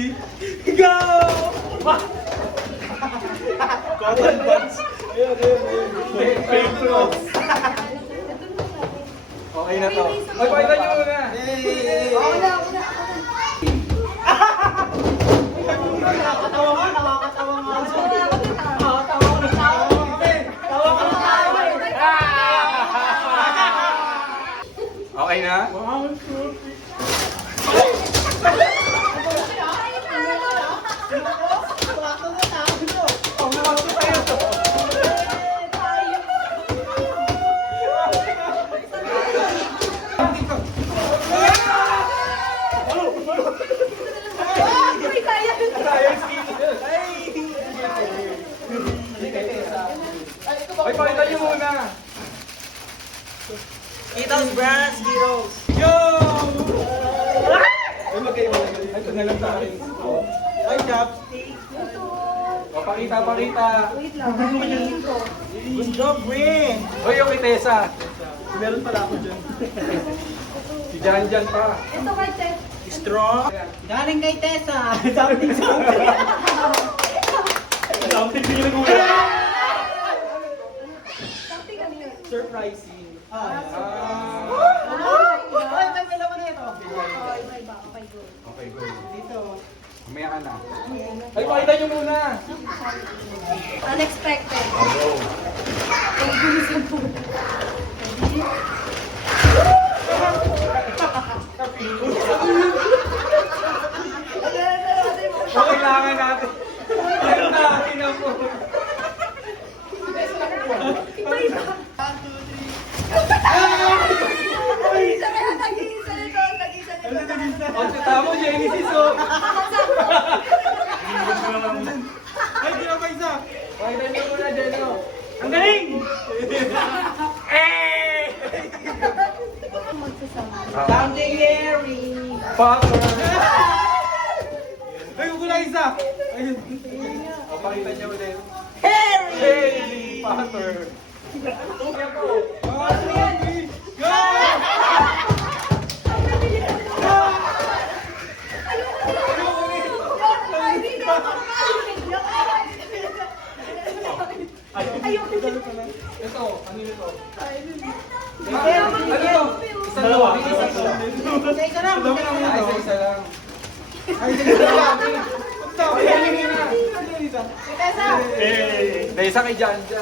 Ready? Go! Cotton buds. Ayun. Fake clothes. Okay na to. Ay, pakita nyo muna. Yay! Okay na. Nakakatawa nga. Okay na? Ay, pakita nyo muna. Kitos brands, Kitos. Yo! Ay, magkayo. Ay, ito na lang sa akin. Ay, chopstick. O, pakita. Wait lang. Good job, Brin. Hoy, yung kay Tessa. Meron pala ako dyan. Si Jan pa. Ito kay Tess. Strong. Galing kay Tessa. Something din yung nag-uwi. Surprising. Ah. Ay, may dalawa na ito. Okay, go. Dito. Mamaya ka na. Ay, pakita nyo muna. Unexpected. Go. Kailangan natin. Ayun na, po. Iba-iba. Nag-iisa nito. O, tama, Genesis, oh. Ay, di pa isa. Pakita nyo muna, Jeno. Ang galing! Something Harry. Potter. Ay, kukula isa. Ayun. O, pakita nyo ulit. Harry! Hey, Potter. Yan po. Ito, ano ito? Ano ito? Isang dalawa. Isa lang. Ay, isa lang. Ay, isa lang. Ito, hingin na. Tessa! Hey, isa kay Jan.